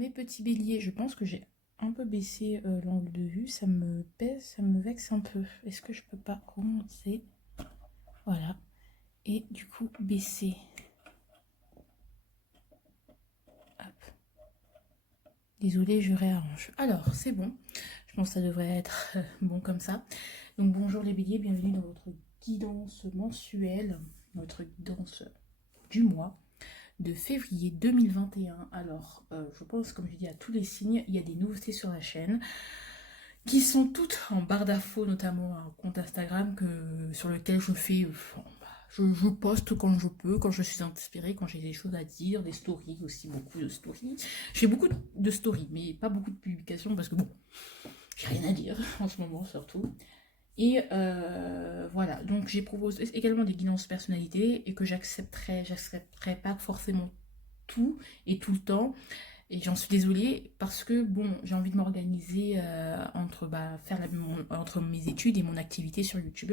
mes petits béliers, je pense que j'ai un peu baissé l'angle de vue, ça me pèse, ça me vexe un peu. Est-ce que je peux pas remonter? Voilà. Et du coup, baisser. Hop. Désolée, je réarrange. Alors, c'est bon. Je pense que ça devrait être bon comme ça. Donc, bonjour les béliers, bienvenue dans votre guidance mensuelle, notre guidance du mois de février 2021. Alors, je pense, comme je dis à tous les signes, il y a des nouveautés sur la chaîne qui sont toutes en barre d'infos, notamment un compte Instagram sur lequel je fais... je poste quand je peux, quand je suis inspirée, quand j'ai des choses à dire, des stories aussi, beaucoup de stories. Je fais beaucoup de stories, mais pas beaucoup de publications parce que bon, j'ai rien à dire en ce moment surtout. Et voilà, donc j'ai proposé également des guidances personnalité et que j'accepterai pas forcément tout et tout le temps. Et j'en suis désolée parce que bon, j'ai envie de m'organiser entre mes études et mon activité sur YouTube.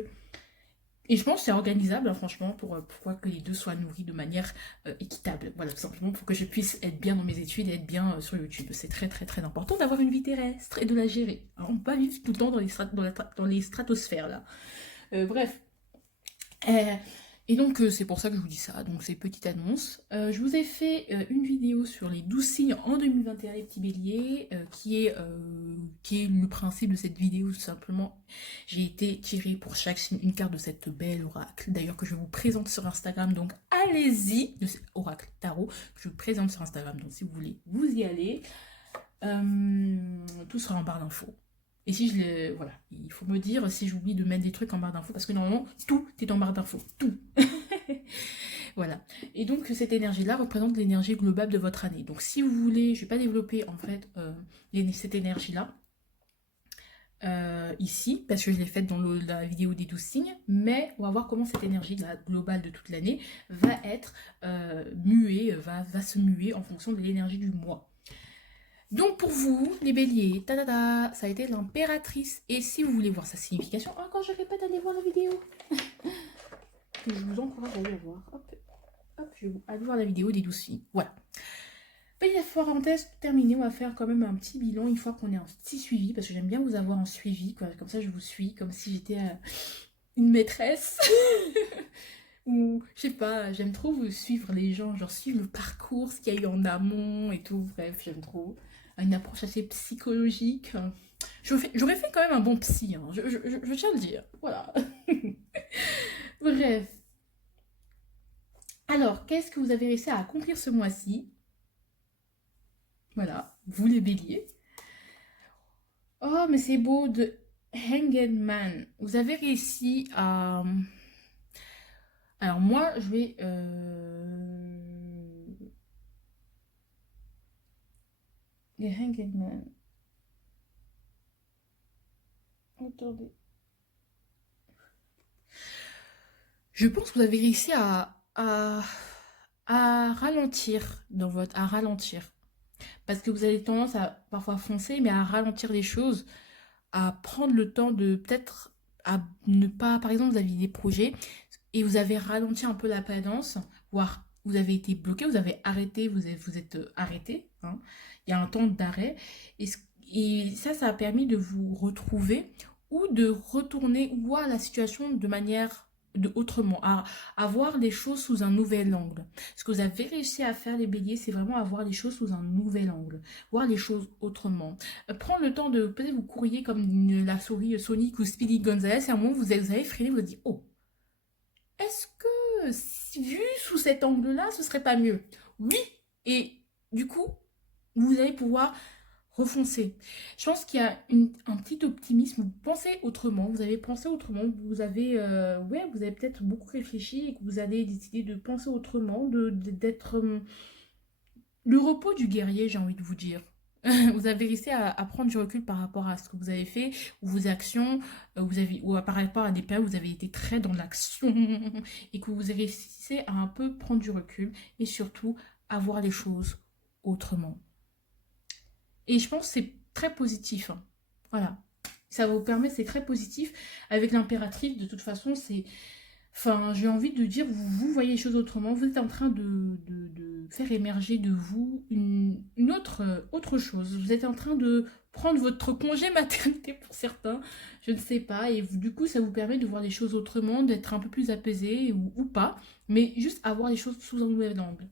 Et je pense que c'est organisable, hein, franchement, pour que les deux soient nourris de manière équitable. Voilà, tout simplement pour que je puisse être bien dans mes études et être bien sur YouTube. C'est très très très important d'avoir une vie terrestre et de la gérer. Alors, on ne peut pas vivre tout le temps dans les stratosphères là. Bref. Euh, et donc, c'est pour ça que je vous dis ça. Donc, c'est petite annonce. Je vous ai fait une vidéo sur les 12 signes en 2021, les petits béliers, qui est le principe de cette vidéo, tout simplement. J'ai été tirée pour chaque signe une carte de cette belle oracle, d'ailleurs, que je vous présente sur Instagram. Donc, allez-y, de cet oracle tarot, que je vous présente sur Instagram. Donc, si vous voulez, vous y allez. Tout sera en barre d'infos. Et si je le... Voilà, il faut me dire si j'oublie de mettre des trucs en barre d'infos, parce que normalement, tout est en barre d'infos. Tout. Voilà. Et donc, cette énergie-là représente l'énergie globale de votre année. Donc, si vous voulez, je ne vais pas développer, en fait, cette énergie-là, ici, parce que je l'ai faite dans la vidéo des 12 signes, mais on va voir comment cette énergie-là, globale de toute l'année, va être muée, va se muer en fonction de l'énergie du mois. Donc pour vous, les béliers, ça a été l'impératrice. Et si vous voulez voir sa signification, encore je répète, allez voir la vidéo. Que je vous encourage à aller voir. Hop, je vais aller voir la vidéo des 12 filles. Voilà. La parenthèse terminée, on va faire quand même un petit bilan une fois qu'on est un petit suivi, parce que j'aime bien vous avoir en suivi, quoi. Comme ça je vous suis, comme si j'étais une maîtresse. Ou, je sais pas, j'aime trop vous suivre les gens, genre suivre le parcours, ce qu'il y a eu en amont et tout, bref, j'aime trop. Une approche assez psychologique. J'aurais fait quand même un bon psy, hein. Je tiens à le dire, voilà. Bref. Alors, qu'est-ce que vous avez réussi à accomplir ce mois-ci? Voilà, vous les béliers. Oh, mais c'est beau, de Hanged Man. Vous avez réussi à... Alors moi, je vais... Les Hanged Man. Attendez. Je pense que vous avez réussi à ralentir dans votre... À ralentir. Parce que vous avez tendance à parfois foncer, mais à ralentir les choses, à prendre le temps de peut-être... À ne pas... Par exemple, vous aviez des projets et vous avez ralenti un peu la cadence, voire vous avez été bloqué, vous avez arrêté, vous êtes arrêté, hein. Il y a un temps d'arrêt. Et, et ça a permis de vous retrouver ou de retourner voir la situation de manière autrement, à voir les choses sous un nouvel angle. Ce que vous avez réussi à faire, les béliers, c'est vraiment à voir les choses sous un nouvel angle, voir les choses autrement. Prendre le temps de, peut-être vous courriez comme la souris Sonic ou Speedy Gonzales, et à un moment vous avez freiné, vous avez dit, oh, est-ce que, vu sous cet angle-là, ce serait pas mieux? Oui, et du coup, vous allez pouvoir refoncer. Je pense qu'il y a un petit optimisme. Vous pensez autrement, vous avez pensé autrement, vous avez peut-être beaucoup réfléchi et que vous avez décidé de penser autrement, d'être le repos du guerrier, j'ai envie de vous dire. Vous avez réussi à prendre du recul par rapport à ce que vous avez fait, ou vos actions, ou par rapport à des périodes où vous avez été très dans l'action, et que vous avez réussi à un peu prendre du recul, et surtout à voir les choses autrement. Et je pense que c'est très positif, hein. Voilà. Ça vous permet, c'est très positif. Avec l'impératrice, de toute façon, c'est... Enfin, j'ai envie de dire, vous voyez les choses autrement, vous êtes en train de faire émerger de vous une autre, autre chose. Vous êtes en train de prendre votre congé maternité pour certains, je ne sais pas, et du coup, ça vous permet de voir les choses autrement, d'être un peu plus apaisé ou pas, mais juste avoir les choses sous un nouvel angle.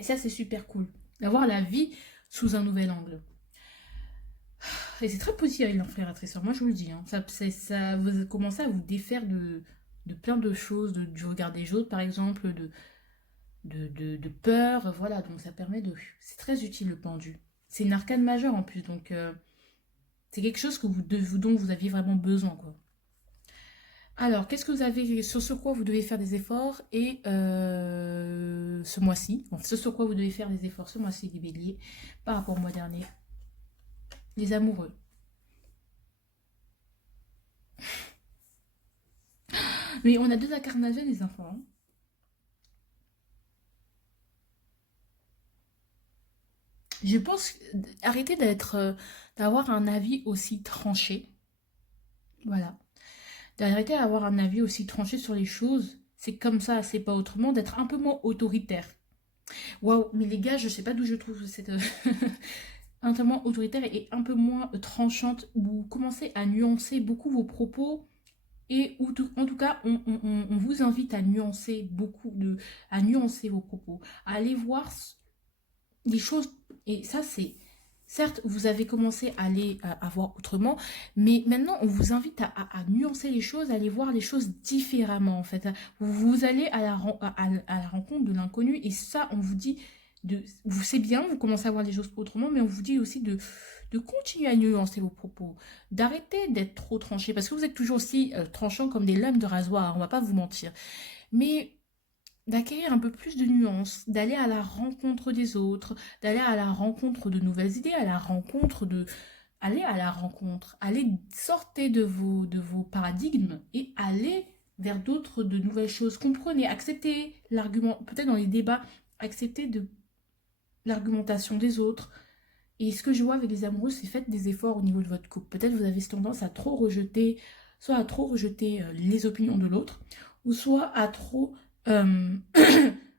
Et ça, c'est super cool, d'avoir la vie sous un nouvel angle. Et c'est très positif avec l'infiltratrice, frère et moi je vous le dis. Hein. Ça, vous commencez à vous défaire de plein de choses, du regard des autres par exemple, de peur, voilà. Donc ça permet de... C'est très utile le pendu. C'est une arcane majeure en plus, donc c'est quelque chose que dont vous aviez vraiment besoin, quoi. Alors, qu'est-ce que vous avez, sur quoi vous devez faire des efforts et ce mois-ci, bon, ce sur quoi vous devez faire des efforts ce mois-ci, les béliers, par rapport au mois dernier, les amoureux. Mais on a deux incarnations, les enfants. Hein. Je pense arrêtez d'avoir un avis aussi tranché. Voilà. D'arrêter d'avoir un avis aussi tranché sur les choses. C'est comme ça, c'est pas autrement, d'être un peu moins autoritaire. Waouh, mais les gars, je sais pas d'où je trouve cette un peu moins autoritaire et un peu moins tranchante. Vous commencez à nuancer beaucoup vos propos et en tout cas, on vous invite à nuancer à nuancer vos propos, à aller voir des choses, et ça c'est, certes, vous avez commencé à aller à voir autrement, mais maintenant on vous invite à nuancer les choses, à aller voir les choses différemment en fait. Vous allez à la rencontre de l'inconnu, et ça on vous dit, vous c'est bien, vous commencez à voir les choses autrement, mais on vous dit aussi de continuer à nuancer vos propos, d'arrêter d'être trop tranché, parce que vous êtes toujours aussi tranchant comme des lames de rasoir, on va pas vous mentir. Mais d'acquérir un peu plus de nuances, d'aller à la rencontre des autres, d'aller à la rencontre de nouvelles idées, à la rencontre de... Allez à la rencontre, allez sortez de vos paradigmes et allez vers d'autres, de nouvelles choses. Comprenez, acceptez l'argument, peut-être dans les débats, acceptez l'argumentation des autres. Et ce que je vois avec les amoureux, c'est faites des efforts au niveau de votre couple. Peut-être vous avez tendance à trop rejeter, soit à trop rejeter les opinions de l'autre, ou soit à trop euh,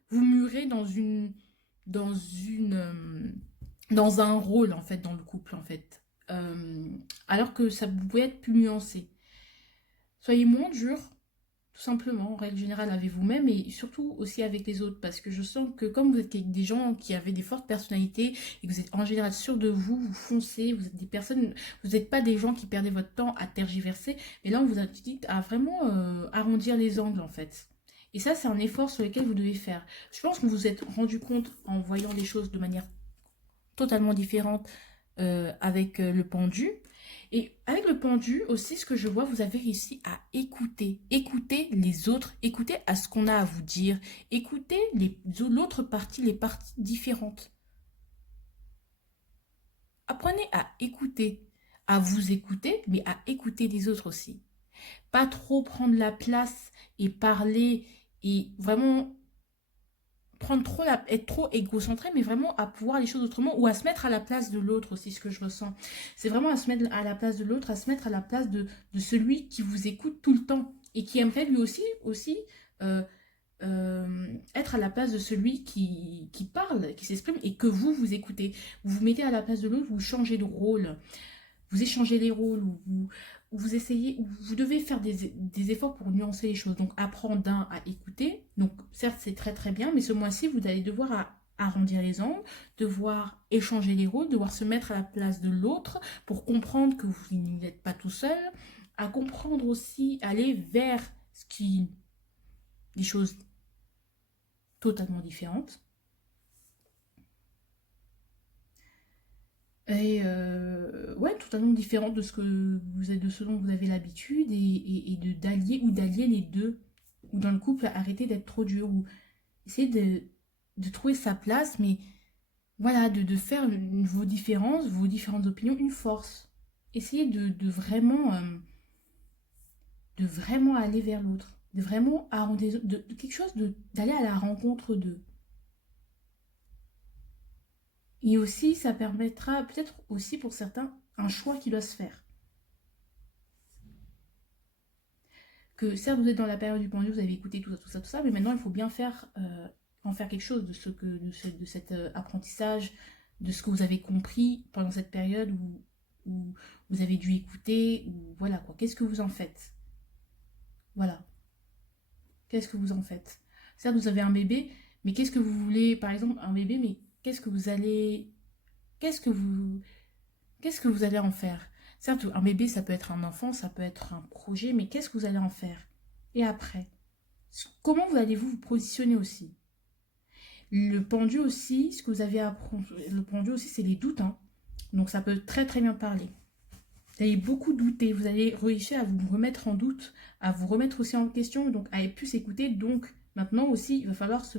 vous murer dans une, dans un rôle en fait dans le couple en fait. Alors que ça pouvait être plus nuancé. Soyez moins dur, tout simplement, en règle générale, avec vous-même et surtout aussi avec les autres. Parce que je sens que comme vous êtes des gens qui avaient des fortes personnalités et que vous êtes en général sûr de vous, vous foncez, vous êtes des personnes, vous n'êtes pas des gens qui perdaient votre temps à tergiverser. Mais là, on vous invite à vraiment arrondir les angles en fait. Et ça, c'est un effort sur lequel vous devez faire. Je pense que vous vous êtes rendu compte en voyant les choses de manière totalement différente avec le pendu. Et avec le pendu aussi, ce que je vois, vous avez réussi à écouter. Écouter les autres, écouter à ce qu'on a à vous dire, écouter l'autre partie, les parties différentes. Apprenez à écouter, à vous écouter, mais à écouter les autres aussi. Pas trop prendre la place et parler et vraiment prendre trop être trop égocentré, mais vraiment à pouvoir les choses autrement ou à se mettre à la place de l'autre aussi, ce que je ressens. C'est vraiment à se mettre à la place de l'autre, à se mettre à la place de celui qui vous écoute tout le temps et qui aimerait lui aussi euh, être à la place de celui qui parle, qui s'exprime et que vous écoutez. Vous vous mettez à la place de l'autre, vous changez de rôle, vous échangez les rôles, vous essayez, vous devez faire des efforts pour nuancer les choses. Donc apprendre d'un à écouter. Donc certes c'est très très bien, mais ce mois-ci vous allez devoir arrondir les angles, devoir échanger les rôles, devoir se mettre à la place de l'autre pour comprendre que vous n'êtes pas tout seul, à comprendre aussi, aller vers des choses totalement différentes. Et ouais, totalement différente de ce que vous êtes, de ce dont vous avez l'habitude et d'allier ou d'allier les deux. Ou dans le couple, arrêter d'être trop dur ou essayer de trouver sa place, mais voilà, de faire vos différences, vos différentes opinions, une force. Essayez de vraiment aller vers l'autre, de vraiment arrondir, de quelque chose, d'aller à la rencontre d'eux. Et aussi, ça permettra peut-être aussi pour certains un choix qui doit se faire. que certes vous êtes dans la période du pendu, vous avez écouté tout ça, tout ça, tout ça, mais maintenant il faut bien en faire quelque chose de cet apprentissage, de ce que vous avez compris pendant cette période où vous avez dû écouter, ou voilà quoi. Qu'est-ce que vous en faites? Voilà. Qu'est-ce que vous en faites? Certes, vous avez un bébé, mais qu'est-ce que vous voulez, par exemple, un bébé, mais qu'est-ce que vous allez, qu'est-ce que vous, qu'est-ce que vous allez en faire? Certes, un bébé, ça peut être un enfant, ça peut être un projet, mais qu'est-ce que vous allez en faire? Et après, comment vous allez vous positionner aussi? Le pendu aussi, ce que vous avez à apprendre, le pendu aussi, c'est les doutes, hein. Donc ça peut très très bien parler. Vous allez beaucoup douter, vous allez réussir à vous remettre en doute, à vous remettre aussi en question, donc à plus écouter. Donc maintenant aussi, il va falloir se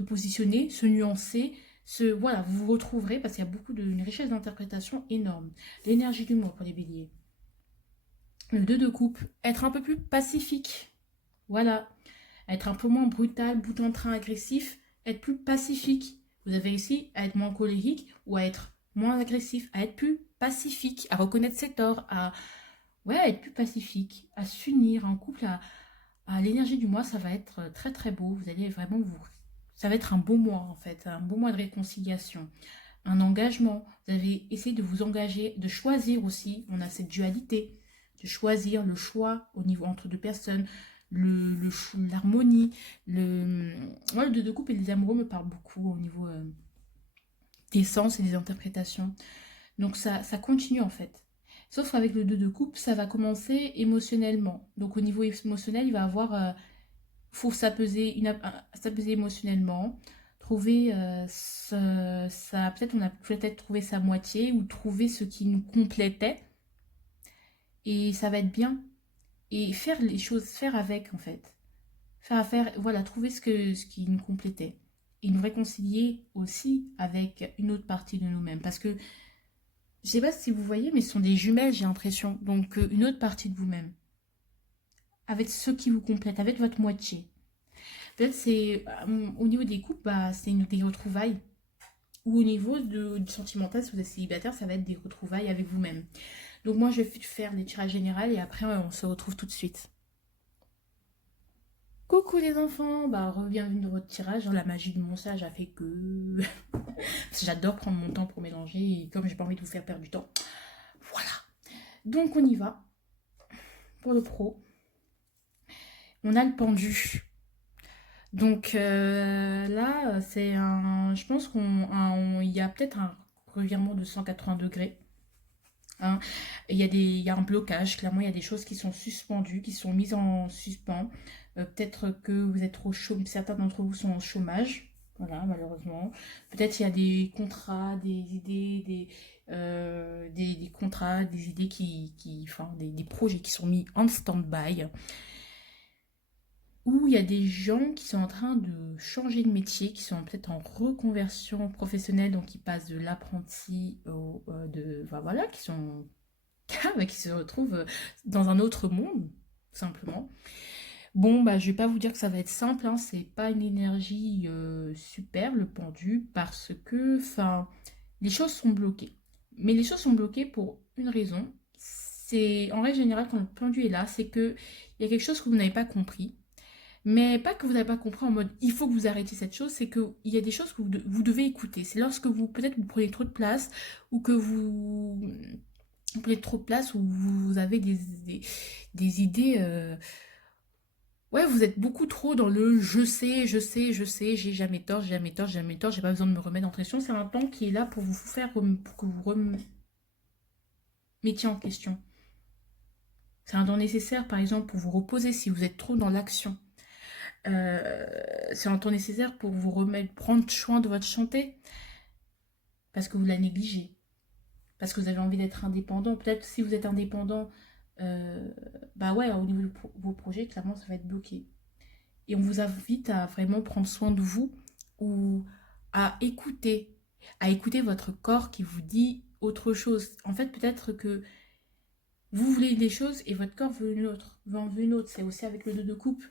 positionner, se nuancer, voilà, vous vous retrouverez parce qu'il y a une richesse d'interprétation énorme. L'énergie du mois pour les béliers. Le 2 de coupe, être un peu plus pacifique. Voilà, être un peu moins brutal, bout en train, agressif, être plus pacifique. Vous avez réussi à être moins colérique ou à être moins agressif, à être plus pacifique, à reconnaître ses torts, à être plus pacifique, à s'unir en couple, à l'énergie du mois, ça va être très très beau. Vous allez vraiment ça va être un beau mois en fait, un beau mois de réconciliation, un engagement. Vous avez essayé de vous engager, de choisir aussi. On a cette dualité, de choisir le choix au niveau entre deux personnes, l'harmonie, le 2 de coupe et les amoureux me parlent beaucoup au niveau des sens et des interprétations. Donc ça continue en fait. Sauf qu'avec le 2 de coupe, ça va commencer émotionnellement. Donc au niveau émotionnel, il va avoir faut s'apaiser émotionnellement, trouver peut-être on a peut-être trouvé sa moitié ou trouver ce qui nous complétait et ça va être bien et faire les choses, faire avec en fait, voilà, trouver ce qui nous complétait et nous réconcilier aussi avec une autre partie de nous-mêmes parce que je sais pas si vous voyez, mais ce sont des jumelles, j'ai l'impression, donc une autre partie de vous-même avec ce qui vous complète, avec votre moitié. Peut-être c'est au niveau des couples, bah, c'est des retrouvailles. Ou au niveau du sentimental, si vous êtes célibataire, ça va être des retrouvailles avec vous-même. Donc moi, je vais faire des tirages généraux et après, on se retrouve tout de suite. Coucou les enfants, bah bienvenue dans votre tirage. La magie du monsage a fait que parce que j'adore prendre mon temps pour mélanger et comme j'ai pas envie de vous faire perdre du temps. Voilà. Donc on y va pour le pro. On a le pendu. Donc là, je pense il y a peut-être un revirement de 180 degrés. Hein. Il y a un blocage, clairement, il y a des choses qui sont suspendues, qui sont mises en suspens. Peut-être que vous êtes trop chaud, certains d'entre vous sont en chômage. Voilà, malheureusement. Peut-être il y a des contrats, des idées, des contrats, des idées enfin, des projets qui sont mis en stand-by où il y a des gens qui sont en train de changer de métier, qui sont peut-être en reconversion professionnelle, donc qui passent de l'apprenti enfin, voilà, qui se retrouvent dans un autre monde, tout simplement. Bon, bah, je vais pas vous dire que ça va être simple, hein, c'est pas une énergie super, le pendu, parce que, enfin, les choses sont bloquées. Mais les choses sont bloquées pour une raison. C'est, en règle générale, quand le pendu est là, c'est que il y a quelque chose que vous n'avez pas compris. Mais pas que vous n'avez pas compris en mode il faut que vous arrêtiez cette chose, c'est qu'il y a des choses que vous devez écouter. C'est lorsque peut-être vous prenez trop de place ou que vous prenez trop de place ou vous avez des idées. Ouais, vous êtes beaucoup trop dans le je sais, je sais, je sais, j'ai jamais tort, j'ai jamais tort, j'ai jamais tort, j'ai pas besoin de me remettre en question. C'est un temps qui est là pour vous faire, pour que vous remettiez en question. C'est un temps nécessaire, par exemple, pour vous reposer si vous êtes trop dans l'action. C'est un temps nécessaire pour vous remettre, prendre soin de votre santé, parce que vous la négligez, parce que vous avez envie d'être indépendant. Peut-être si vous êtes indépendant, bah ouais, au niveau de vos projets, clairement, ça va être bloqué. Et on vous invite à vraiment prendre soin de vous ou à écouter votre corps qui vous dit autre chose. En fait, peut-être que vous voulez des choses et votre corps veut une autre, veut en veut une autre. C'est aussi avec le 2 de coupe.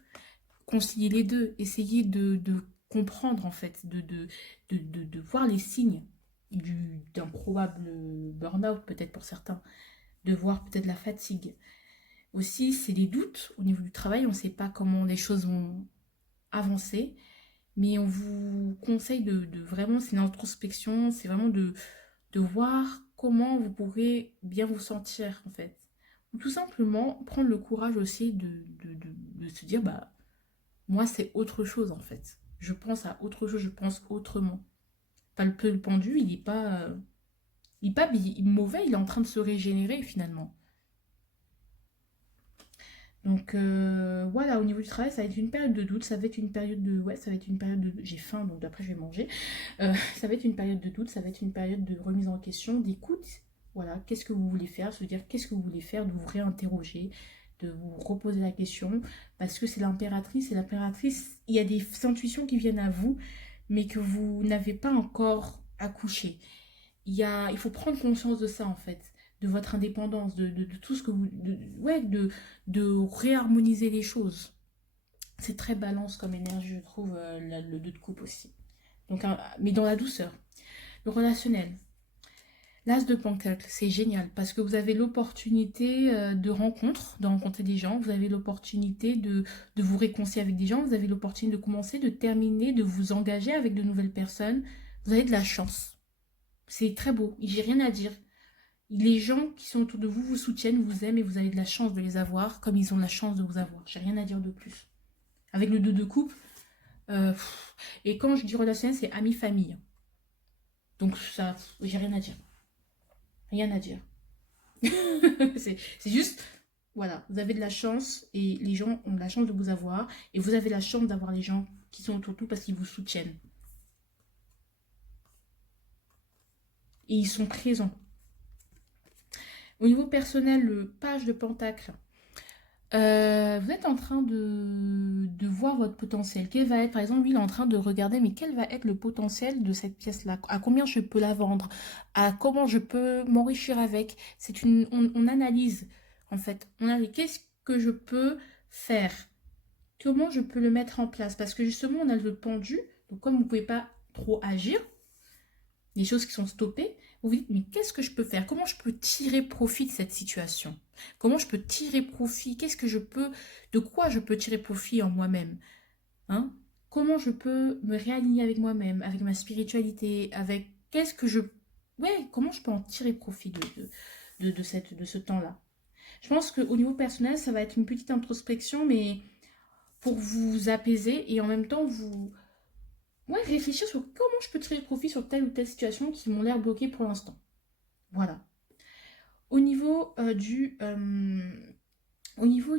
Concilier les deux, essayer de comprendre en fait, de voir les signes d'un probable burn-out peut-être pour certains, de voir peut-être la fatigue. Aussi, c'est des doutes au niveau du travail. On ne sait pas comment les choses vont avancer. Mais on vous conseille de vraiment, c'est une introspection, c'est vraiment de voir comment vous pourrez bien vous sentir en fait. Ou tout simplement prendre le courage aussi de se dire, bah, moi c'est autre chose en fait. Je pense à autre chose, je pense autrement. Pas le pendu, il est pas mauvais, il est en train de se régénérer finalement. Donc voilà, au niveau du travail, ça va être une période de doute, ça va être une période de... Ouais, ça va être une période de... J'ai faim, donc après je vais manger. Ça va être une période de doute, ça va être une période de remise en question, d'écoute. Voilà, qu'est-ce que vous voulez faire, se dire qu'est-ce que vous voulez faire, de vous réinterroger, de vous reposer la question, parce que c'est l'impératrice, et l'impératrice, il y a des intuitions qui viennent à vous, mais que vous n'avez pas encore accouché. Il faut prendre conscience de ça en fait, de votre indépendance, de tout ce que vous... ouais, de réharmoniser les choses. C'est très balance comme énergie, je trouve, le 2 de coupe aussi. Donc, mais dans la douceur. Le relationnel. L'as de Pentacle, c'est génial parce que vous avez l'opportunité de rencontrer des gens, vous avez l'opportunité de vous réconcilier avec des gens, vous avez l'opportunité de commencer, de terminer, de vous engager avec de nouvelles personnes. Vous avez de la chance. C'est très beau, j'ai rien à dire. Les gens qui sont autour de vous vous soutiennent, vous aiment et vous avez de la chance de les avoir comme ils ont la chance de vous avoir. J'ai rien à dire de plus. Avec le 2 de coupe, et quand je dis relationnel, c'est ami-famille. Donc ça, j'ai rien à dire. Rien à dire. C'est juste, voilà, vous avez de la chance et les gens ont de la chance de vous avoir. Et vous avez la chance d'avoir les gens qui sont autour de vous parce qu'ils vous soutiennent. Et ils sont présents. Au niveau personnel, le page de Pentacle. Vous êtes en train de voir votre potentiel. Quel va être, par exemple, lui, il est en train de regarder, mais quel va être le potentiel de cette pièce-là? À combien je peux la vendre? À comment je peux m'enrichir avec? On analyse, en fait. On analyse qu'est-ce que je peux faire? Comment je peux le mettre en place? Parce que justement, on a le pendu. Donc, comme vous ne pouvez pas trop agir, les choses qui sont stoppées, vous vous dites, mais qu'est-ce que je peux faire? Comment je peux tirer profit de cette situation? Comment je peux tirer profit? Qu'est-ce que je peux, de quoi je peux tirer profit en moi-même? Hein? Comment je peux me réaligner avec moi-même, avec ma spiritualité, avec qu'est-ce que je... Ouais, comment je peux en tirer profit de ce temps-là? Je pense qu'au niveau personnel, ça va être une petite introspection, mais pour vous apaiser et en même temps vous, ouais, réfléchir sur comment je peux tirer profit sur telle ou telle situation qui m'ont l'air bloquées pour l'instant. Voilà. Au niveau au niveau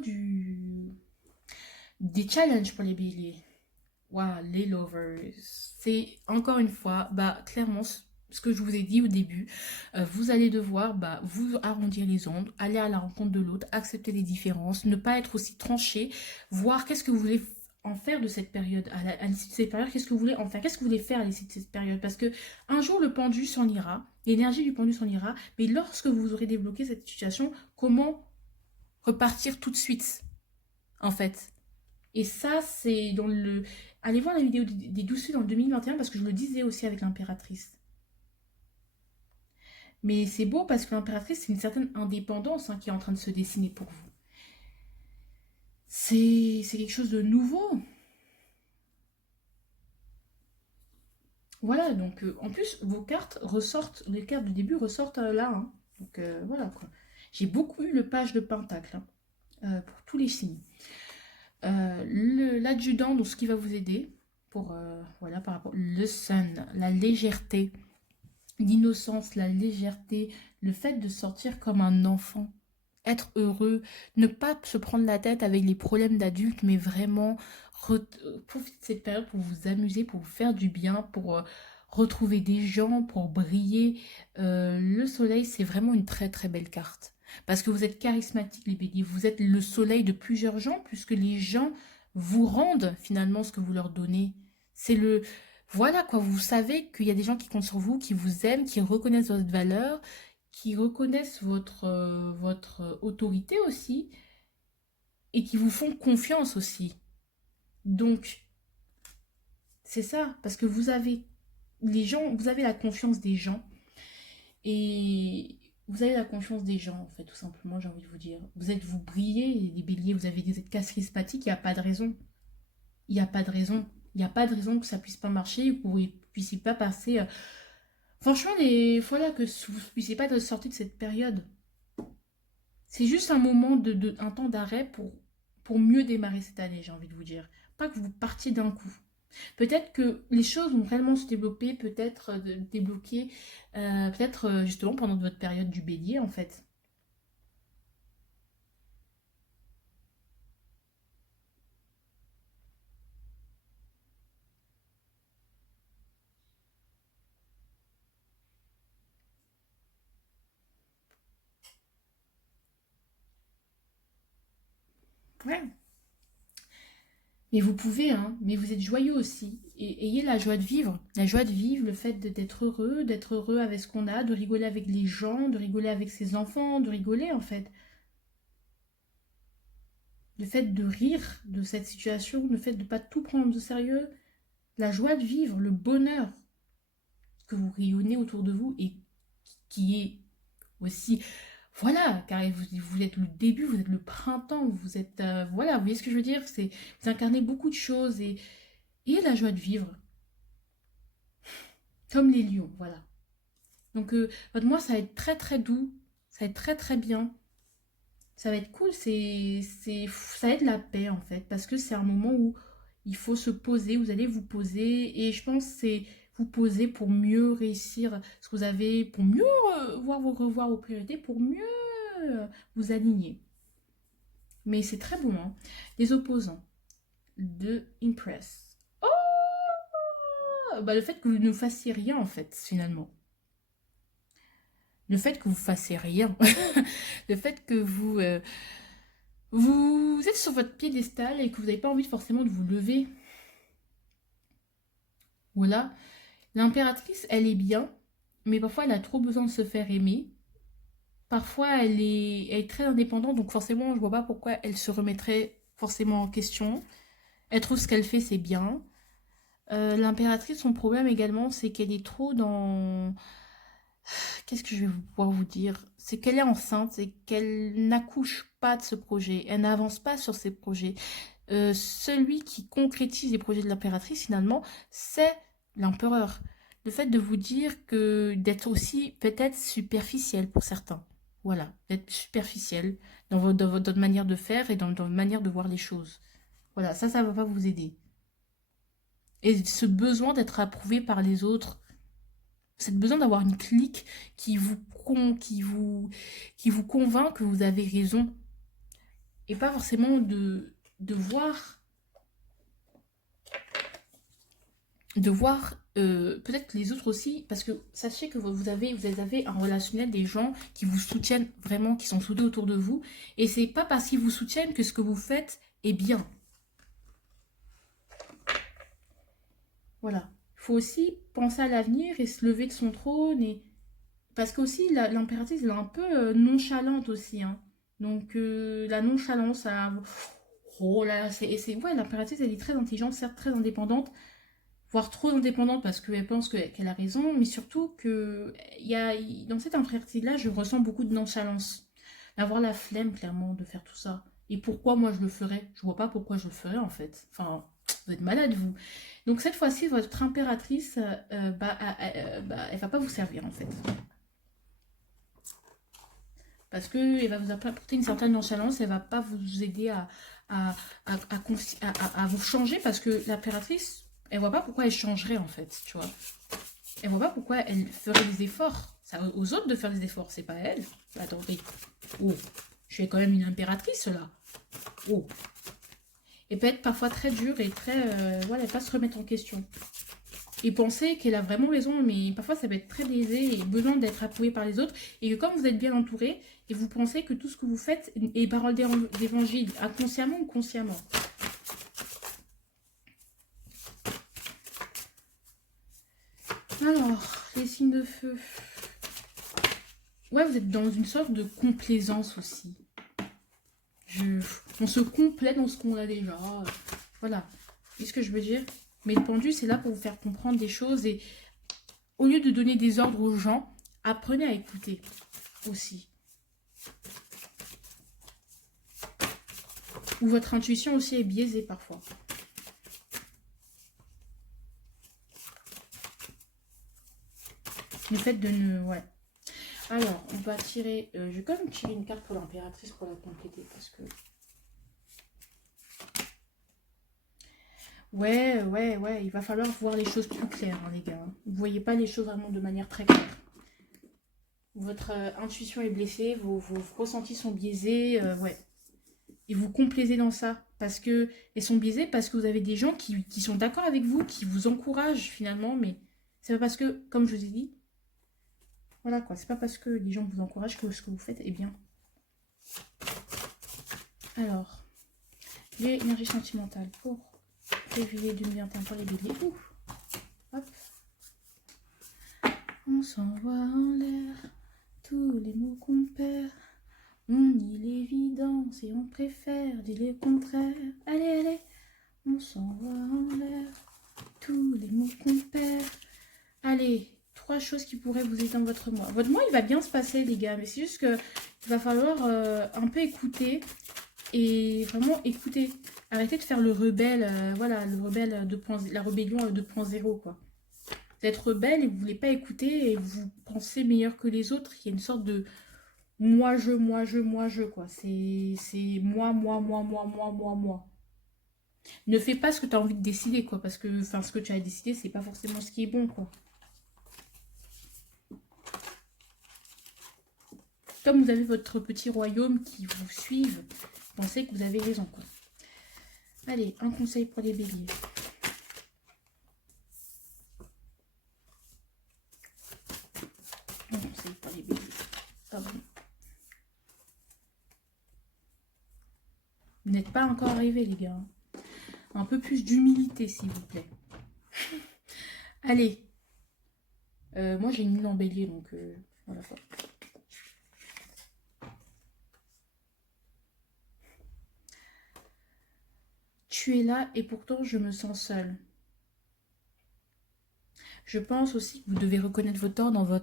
des challenges pour les béliers, waouh, les lovers, c'est encore une fois, bah clairement ce que je vous ai dit au début, vous allez devoir bah, vous arrondir les ongles, aller à la rencontre de l'autre, accepter les différences, ne pas être aussi tranché, voir qu'est-ce que vous voulez en faire de cette période, à l'issue de cette période, qu'est-ce que vous voulez en faire, qu'est-ce que vous voulez faire à l'issue de cette période, parce que un jour le pendu s'en ira, l'énergie du pendu s'en ira, mais lorsque vous aurez débloqué cette situation, comment repartir tout de suite, en fait. Et ça, c'est dans le... Allez voir la vidéo des 12 dans le 2021 parce que je le disais aussi avec l'impératrice. Mais c'est beau parce que l'impératrice, c'est une certaine indépendance qui est en train de se dessiner pour vous. C'est quelque chose de nouveau. Voilà, donc en plus, vos cartes ressortent, les cartes du début ressortent là. Hein. Donc voilà quoi. J'ai beaucoup eu le page de Pentacle pour tous les signes. L'adjudant, donc ce qui va vous aider pour, voilà, par rapport, le sun, la légèreté, l'innocence, la légèreté, le fait de sortir comme un enfant, être heureux, ne pas se prendre la tête avec les problèmes d'adultes, mais vraiment profiter de cette période pour vous amuser, pour vous faire du bien, pour retrouver des gens, pour briller. Le soleil, c'est vraiment une très très belle carte. Parce que vous êtes charismatique, les béliers. Vous êtes le soleil de plusieurs gens, puisque les gens vous rendent finalement ce que vous leur donnez. C'est le... Voilà quoi, vous savez qu'il y a des gens qui comptent sur vous, qui vous aiment, qui reconnaissent votre valeur, qui reconnaissent votre autorité aussi, et qui vous font confiance aussi. Donc, c'est ça, parce que vous avez les gens, vous avez la confiance des gens, et vous avez la confiance des gens, en fait, tout simplement, j'ai envie de vous dire. Vous brillez, les béliers, vous avez des êtes charismatiques, il n'y a pas de raison. Il n'y a pas de raison. Il n'y a pas de raison que ça puisse pas marcher ou que vous ne puissiez pas passer. Franchement, voilà, que vous ne puissiez pas sortir de cette période. C'est juste un moment un temps d'arrêt pour mieux démarrer cette année, j'ai envie de vous dire. Pas que vous partiez d'un coup. Peut-être que les choses vont réellement se développer, peut-être débloquer, peut-être justement pendant votre période du bélier, en fait. Ouais. Mais vous pouvez, hein, mais vous êtes joyeux aussi. Et ayez la joie de vivre. La joie de vivre, le fait d'être heureux avec ce qu'on a, de rigoler avec les gens, de rigoler avec ses enfants, de rigoler en fait. Le fait de rire de cette situation, le fait de ne pas tout prendre de sérieux, la joie de vivre, le bonheur que vous rayonnez autour de vous et qui est aussi, voilà, car vous êtes le début, vous êtes le printemps, vous êtes, voilà, vous voyez ce que je veux dire, vous incarnez beaucoup de choses et la joie de vivre, comme les lions, voilà. Donc, votre mois, ça va être très très doux, ça va être très très bien, ça va être cool, ça va être la paix en fait, parce que c'est un moment où il faut se poser, vous allez vous poser, et je pense que c'est vous poser pour mieux réussir ce que vous avez, pour mieux revoir vos priorités, pour mieux vous aligner. Mais c'est très bon, hein. Les opposants de Impress. Oh, bah, le fait que vous ne fassiez rien en fait, finalement. Le fait que vous fassiez rien. Le fait que vous êtes sur votre piédestal et que vous n'avez pas envie forcément de vous lever. Voilà. L'impératrice, elle est bien, mais parfois elle a trop besoin de se faire aimer. Parfois elle est très indépendante, donc forcément je vois pas pourquoi elle se remettrait forcément en question. Elle trouve ce qu'elle fait, c'est bien. L'impératrice, son problème également, c'est qu'elle est trop dans... Qu'est-ce que je vais pouvoir vous dire? C'est qu'elle est enceinte et qu'elle n'accouche pas de ce projet. Elle n'avance pas sur ses projets. Celui qui concrétise les projets de l'impératrice, finalement, c'est l'empereur. Le fait de vous dire que d'être aussi peut-être superficiel pour certains. Voilà, d'être superficiel dans votre manière de faire et dans votre manière de voir les choses. Voilà, ça ne va pas vous aider. Et ce besoin d'être approuvé par les autres, ce besoin d'avoir une clique qui vous, qui vous convainc que vous avez raison. Et pas forcément de voir peut-être les autres aussi, parce que sachez que vous avez un relationnel des gens qui vous soutiennent vraiment, qui sont soudés autour de vous, et c'est pas parce qu'ils vous soutiennent que ce que vous faites est bien. Voilà. Il faut aussi penser à l'avenir et se lever de son trône, et parce qu'aussi l'impératrice elle est un peu nonchalante aussi, hein. Donc la nonchalance, oh là, ouais, l'impératrice elle est très intelligente, certes très indépendante, voire trop indépendante parce qu'elle pense qu'elle a raison, mais surtout que dans cette infertilité-là, je ressens beaucoup de nonchalance. D'avoir la flemme, clairement, de faire tout ça. Et pourquoi moi je le ferais? Je vois pas pourquoi je le ferais, en fait. Enfin, vous êtes malade, vous. Donc cette fois-ci, votre impératrice, elle va pas vous servir, en fait. Parce qu'elle va vous apporter une certaine nonchalance, elle va pas vous aider à vous changer, parce que l'impératrice, elle voit pas pourquoi elle changerait, en fait, tu vois. Elle voit pas pourquoi elle ferait des efforts. C'est aux autres de faire des efforts, c'est pas à elle. Attendez. Oh, je suis quand même une impératrice, là. Oh. Et peut être parfois très dure et très... voilà, pas se remettre en question. Et penser qu'elle a vraiment raison, mais parfois ça peut être très biaisé et besoin d'être appuyé par les autres. Et que comme vous êtes bien entouré, et vous pensez que tout ce que vous faites est parole d'évangile, inconsciemment ou consciemment. Alors, les signes de feu. Ouais, vous êtes dans une sorte de complaisance aussi. On se complaît dans ce qu'on a déjà. Voilà. C'est ce que je veux dire. Mais le pendu, c'est là pour vous faire comprendre des choses. Et au lieu de donner des ordres aux gens, apprenez à écouter. aussi. Ou votre intuition aussi est biaisée parfois. Le fait de ne... Ouais. Alors, on va tirer... je vais quand même tirer une carte pour l'impératrice pour la compléter. Parce que... Ouais, il va falloir voir les choses plus claires, hein, les gars. Vous ne voyez pas les choses vraiment de manière très claire. Votre intuition est blessée, vos ressentis sont biaisés, ouais. Et vous complaisez dans ça. Parce que... Ils sont biaisés parce que vous avez des gens qui sont d'accord avec vous, qui vous encouragent finalement, mais c'est pas parce que, comme je vous ai dit, voilà quoi, c'est pas parce que les gens vous encouragent que ce que vous faites est bien. Alors, l'énergie sentimentale pour février 2021 pour les béliers. Hop. On s'envoie en l'air tous les mots qu'on perd. On nie l'évidence et on préfère dire le contraire. Allez, allez, on s'envoie en l'air tous les mots qu'on perd. Allez, 3 choses qui pourraient vous aider dans votre mois. Votre mois, il va bien se passer, les gars, mais c'est juste que il va falloir un peu écouter et vraiment écouter. Arrêtez de faire le rebelle, voilà, le rebelle la rébellion 2.0, quoi. Vous êtes rebelle et vous ne voulez pas écouter et vous pensez meilleur que les autres. Il y a une sorte de moi, je, quoi. C'est moi. Ne fais pas ce que tu as envie de décider, quoi, parce que, enfin, ce que tu as décidé, c'est pas forcément ce qui est bon, quoi. Comme vous avez votre petit royaume qui vous suivent, pensez que vous avez raison, quoi. Allez, un conseil pour les béliers. Un conseil pour les béliers. Ah bon. Vous n'êtes pas encore arrivés, les gars. Un peu plus d'humilité, s'il vous plaît. Allez. Moi, j'ai une lune en bélier, donc voilà quoi. Tu es là et pourtant je me sens seule. Je pense aussi que vous devez reconnaître vos torts dans vos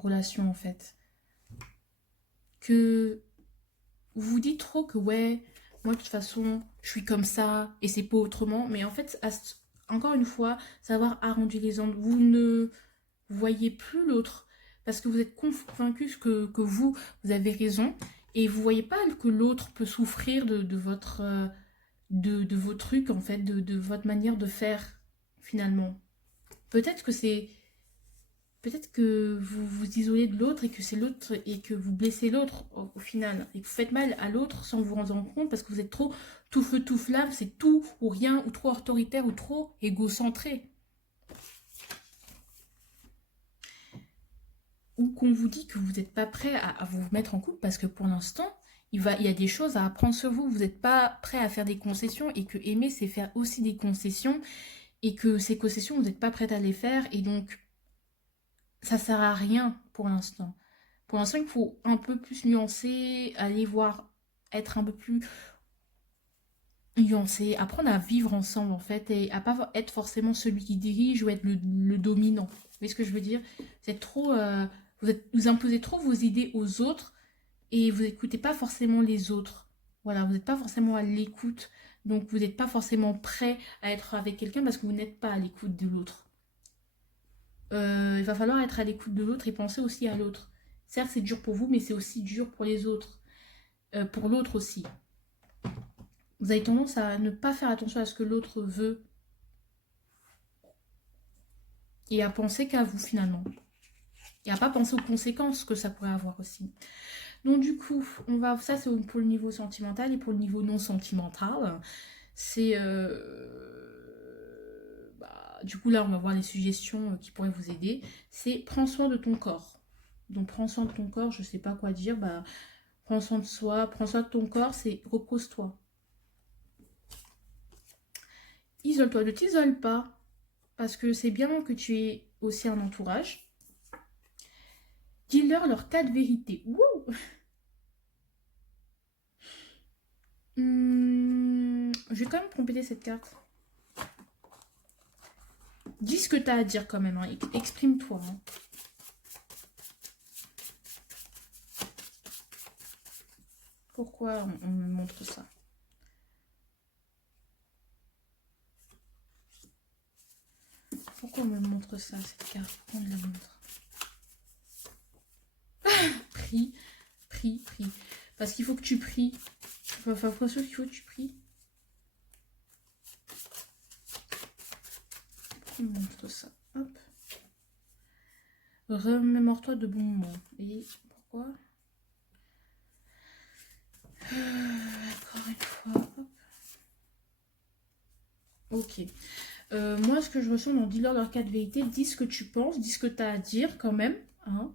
relations, en fait. Que vous vous dites trop que ouais, moi de toute façon, je suis comme ça et c'est pas autrement. Mais en fait, encore une fois, savoir arrondir les angles. Vous ne voyez plus l'autre parce que vous êtes convaincu que vous avez raison et vous voyez pas que l'autre peut souffrir de vos trucs, en fait, de votre manière de faire, finalement. Peut-être que c'est... Peut-être que vous vous isolez de l'autre et que c'est l'autre et que vous blessez l'autre au final. Et que vous faites mal à l'autre sans vous rendre compte parce que vous êtes trop tout feu, tout flamme, c'est tout ou rien, ou trop autoritaire ou trop égocentré. Ou qu'on vous dit que vous n'êtes pas prêt à vous mettre en couple parce que pour l'instant, il y a des choses à apprendre sur vous. Vous n'êtes pas prêt à faire des concessions et que aimer, c'est faire aussi des concessions et que ces concessions, vous n'êtes pas prête à les faire et donc ça sert à rien pour l'instant. Pour l'instant, il faut un peu plus nuancer, aller voir, être un peu plus nuancé, apprendre à vivre ensemble en fait et à pas être forcément celui qui dirige ou être le dominant. Vous voyez ce que je veux dire? Vous êtes trop, vous imposez trop vos idées aux autres et vous n'écoutez pas forcément les autres. Voilà, vous n'êtes pas forcément à l'écoute, donc vous n'êtes pas forcément prêt à être avec quelqu'un parce que vous n'êtes pas à l'écoute de l'autre. Il va falloir être à l'écoute de l'autre et penser aussi à l'autre. Certes, c'est dur pour vous, mais c'est aussi dur pour les autres. Pour l'autre aussi. Vous avez tendance à ne pas faire attention à ce que l'autre veut. Et à penser qu'à vous, finalement. Et à pas penser aux conséquences que ça pourrait avoir aussi. Donc du coup, ça c'est pour le niveau sentimental. Et pour le niveau non sentimental, c'est... du coup, là, on va voir les suggestions qui pourraient vous aider. C'est prends soin de ton corps. Donc, prends soin de ton corps, je sais pas quoi dire. Prends soin de soi, prends soin de ton corps, c'est repose-toi. Isole-toi, ne t'isole pas. Parce que c'est bien que tu aies aussi un entourage. Dis-leur leur cas de vérité. Wouh. Je vais quand même compléter cette carte. Dis ce que tu as à dire quand même, hein. Exprime-toi. Hein. Pourquoi on me montre ça? Pourquoi on me montre ça, cette carte? Pourquoi on me la montre? Prie, prie, prie. Parce qu'il faut que tu pries. Enfin, faut sûr qu'il faut que tu pries. Pourquoi on me montre ça? Hop. Remémore-toi de bons moments. Et pourquoi? Encore une fois. Hop. Ok. Moi, ce que je ressens dans Dis-leur leur cas de vérité, dis ce que tu penses, dis ce que tu as à dire quand même. Hein.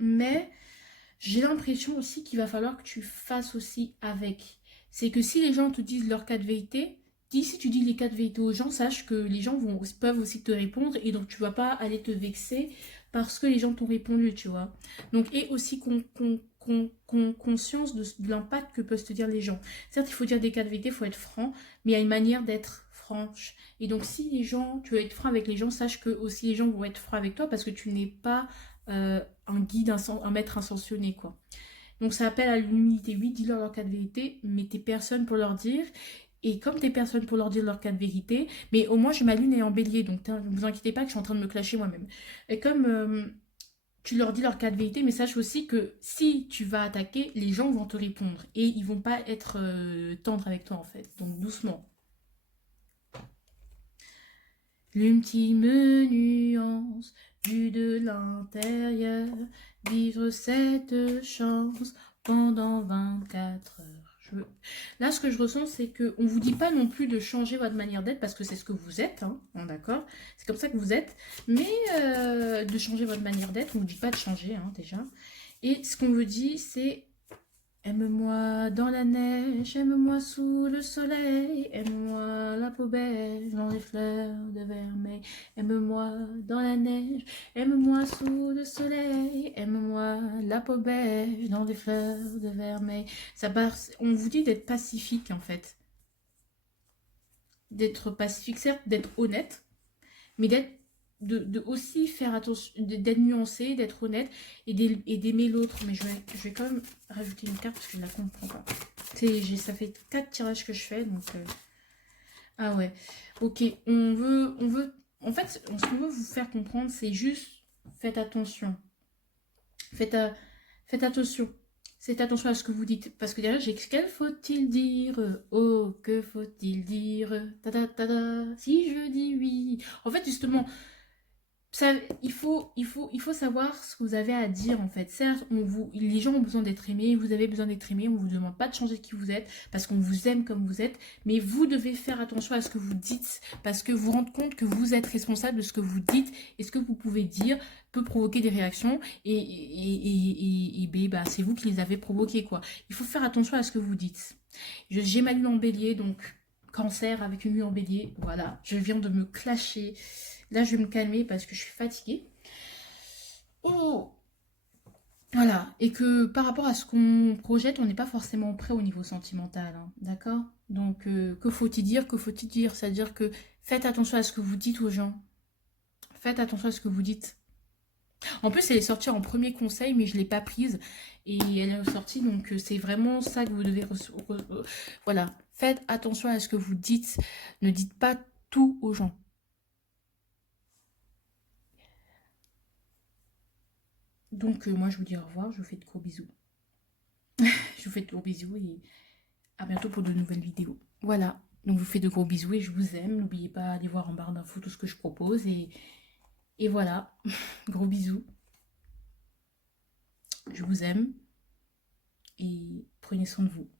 Mais j'ai l'impression aussi qu'il va falloir que tu fasses aussi avec. C'est que si les gens te disent leur cas de vérité, si tu dis les cas de vérité aux gens, sache que les gens peuvent aussi te répondre et donc tu vas pas aller te vexer parce que les gens t'ont répondu, tu vois. Donc, et aussi conscience de l'impact que peuvent te dire les gens. Certes, il faut dire des cas de vérité, il faut être franc, mais il y a une manière d'être franche. Et donc, si les gens, tu veux être franc avec les gens, sache que aussi les gens vont être francs avec toi parce que tu n'es pas un guide, un maître intentionné, quoi. Donc ça appelle à l'humilité. Oui, dis-leur leur cas de vérité, mais t'es personne pour leur dire. Et comme t'es personne pour leur dire leur cas de vérité, mais au moins ma lune est en bélier, donc ne vous inquiétez pas que je suis en train de me clasher moi-même. Et comme tu leur dis leur cas de vérité, mais sache aussi que si tu vas attaquer, les gens vont te répondre. Et ils vont pas être tendres avec toi en fait. Donc doucement. L'ultime nuance, vue de l'intérieur, vivre cette chance pendant 24 heures. Là, ce que je ressens, c'est qu'on ne vous dit pas non plus de changer votre manière d'être, parce que c'est ce que vous êtes, hein, d'accord? C'est comme ça que vous êtes, mais de changer votre manière d'être, on ne vous dit pas de changer, hein, déjà. Et ce qu'on vous dit, c'est aime-moi dans la neige, aime-moi sous le soleil, aime-moi la peau beige dans les fleurs de vermeil, aime-moi dans la neige, aime-moi sous le soleil, aime-moi la peau beige dans les fleurs de vermeil. On vous dit d'être pacifique en fait, d'être pacifique, certes, d'être honnête, mais de aussi faire attention, d'être nuancé, d'être honnête et d'aimer l'autre. Mais je vais quand même rajouter une carte parce que je ne la comprends pas. Ça fait 4 tirages que je fais, donc... Ah ouais, ok, en fait, ce qu'on veut vous faire comprendre, c'est juste, faites attention. Faites, faites attention. Faites attention à ce que vous dites. Parce que derrière, j'ai quel faut-il dire? Oh, que faut-il dire? Ta ta ta ta. Si je dis oui. En fait, justement, ça, il faut savoir ce que vous avez à dire en fait. Certes, les gens ont besoin d'être aimés, vous avez besoin d'être aimé, on ne vous demande pas de changer qui vous êtes parce qu'on vous aime comme vous êtes, mais vous devez faire attention à ce que vous dites parce que vous rendez compte que vous êtes responsable de ce que vous dites et ce que vous pouvez dire peut provoquer des réactions et bah, c'est vous qui les avez provoquées quoi. Il faut faire attention à ce que vous dites. J'ai ma lune en bélier donc cancer avec une lune en bélier, voilà, je viens de me clasher. Là, je vais me calmer parce que je suis fatiguée. Oh, voilà. Et que par rapport à ce qu'on projette, on n'est pas forcément prêt au niveau sentimental. Hein, d'accord? Donc, que faut-il dire? Que faut-il dire? C'est-à-dire que faites attention à ce que vous dites aux gens. Faites attention à ce que vous dites. En plus, elle est sortie en premier conseil, mais je ne l'ai pas prise. Et elle est ressortie, donc c'est vraiment ça que vous devez... Voilà. Faites attention à ce que vous dites. Ne dites pas tout aux gens. Donc, moi, je vous dis au revoir. Je vous fais de gros bisous. Je vous fais de gros bisous et à bientôt pour de nouvelles vidéos. Voilà, donc je vous fais de gros bisous et je vous aime. N'oubliez pas d'aller voir en barre d'infos tout ce que je propose. Et voilà, gros bisous. Je vous aime et prenez soin de vous.